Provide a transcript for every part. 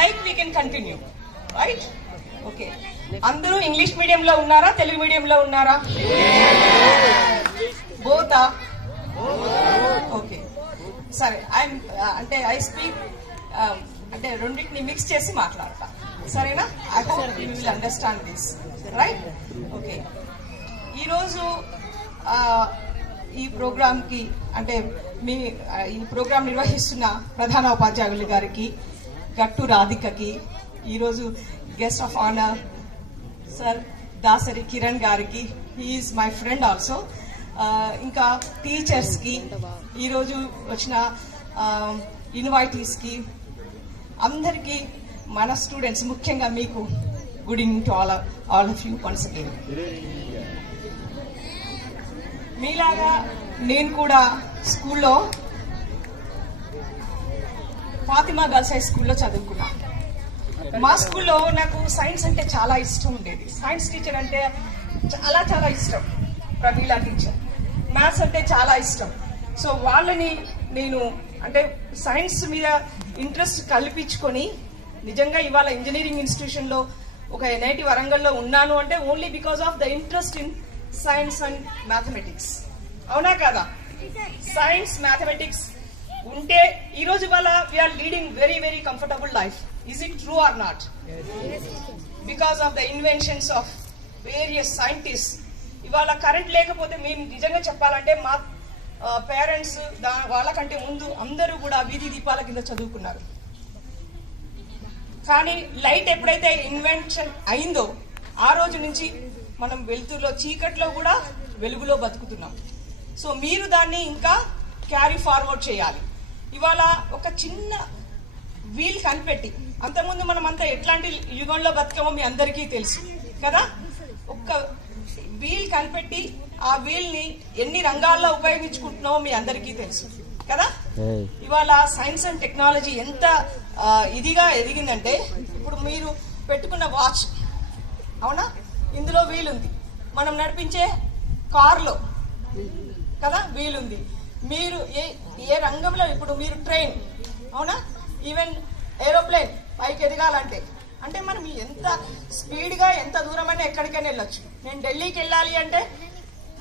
like, we can continue. Right? Okay. అందరూ English మీడియంలో ఉన్నారా, తెలుగు మీడియంలో ఉన్నారా? బోతా? ఓకే, సరే. అంటే ఐ స్పీక్ అంటే రెండింటిని మిక్స్ చేసి మాట్లాడతా, సరేనా? I hope you will understand this, right? Okay. ఈరోజు ఈ ప్రోగ్రామ్కి అంటే ఈ ప్రోగ్రాం నిర్వహిస్తున్న ప్రధాన ఉపాధ్యాయులు గారికి, గట్టు రాధికకి, ఈరోజు guest of honour sir Dasari Kiran గారికి, హీఈస్ మై ఫ్రెండ్ ఆల్సో, ఇంకా టీచర్స్కి, ఈరోజు వచ్చిన ఇన్వైటీస్కి, అందరికీ, మన స్టూడెంట్స్ ముఖ్యంగా మీకు good evening to all of you once again. మీలాగా నేను కూడా స్కూల్లో ఫాతిమా గర్ల్స్ హై స్కూల్లో చదువుకున్నా. మా స్కూల్లో నాకు సైన్స్ అంటే చాలా ఇష్టం ఉండేది. సైన్స్ టీచర్ అంటే చాలా చాలా ఇష్టం, ప్రమీలా టీచర్. మ్యాథ్స్ అంటే చాలా ఇష్టం. సో వాళ్ళని నేను అంటే సైన్స్ మీద ఇంట్రెస్ట్ కల్పించుకొని నిజంగా ఇవాళ ఇంజనీరింగ్ ఇన్స్టిట్యూషన్లో ఒక ఎన్ఐటి వరంగల్లో ఉన్నాను అంటే only because of the interest in science and mathematics. అవునా కదా? సైన్స్ మ్యాథమెటిక్స్ ఉంటే ఈరోజు ఇవాళ we are leading very very comfortable life. Is it true or not? Because of the inventions of various scientist. ఇవాళ కరెంట్ లేకపోతే మేము నిజంగా చెప్పాలంటే మా పేరెంట్స్ వాళ్ళకంటే ముందు అందరూ కూడా వీధి దీపాల కింద చదువుకున్నారు. కానీ లైట్ ఎప్పుడైతే ఇన్వెన్షన్ అయిందో ఆ రోజు నుంచి మనం వెలుతురులో, చీకట్లో కూడా వెలుగులో బతుకుతున్నాం. సో మీరు దాన్ని ఇంకా క్యారీ ఫార్వర్డ్ చేయాలి. ఇవాళ ఒక చిన్న వీల్ కనిపెట్టి, అంతకుముందు మనం అంతా ఎట్లాంటి యుగంలో బతికామో మీ అందరికీ తెలుసు కదా. ఒక్క వీల్ కనిపెట్టి ఆ వీల్ ని ఎన్ని రంగాల్లో ఉపయోగించుకుంటున్నామో మీ అందరికీ తెలుసు కదా. ఇవాళ సైన్స్ అండ్ టెక్నాలజీ ఎంత ఇదిగా ఎదిగిందంటే, ఇప్పుడు మీరు పెట్టుకున్న వాచ్, అవునా, ఇందులో వీలుంది. మనం నడిపించే కార్లో కదా వీలుంది. మీరు ఏ రంగంలో, ఇప్పుడు మీరు ట్రైన్, అవునా, ఈవెన్ ఏరోప్లేన్ పైకి ఎదగాలంటే అంటే మనం ఎంత స్పీడ్గా ఎంత దూరమైనా ఎక్కడికైనా వెళ్ళొచ్చు. నేను ఢిల్లీకి వెళ్ళాలి అంటే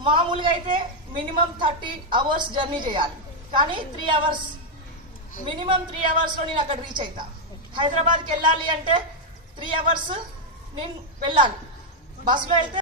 మామూలుగా అయితే మినిమం 30 hours జర్నీ చేయాలి, కానీ 3 hours, మినిమం 3 hours నేను అక్కడ రీచ్ అవుతా. హైదరాబాద్కి వెళ్ళాలి అంటే 3 hours నేను వెళ్ళాలి. బస్సులో వెళ్తే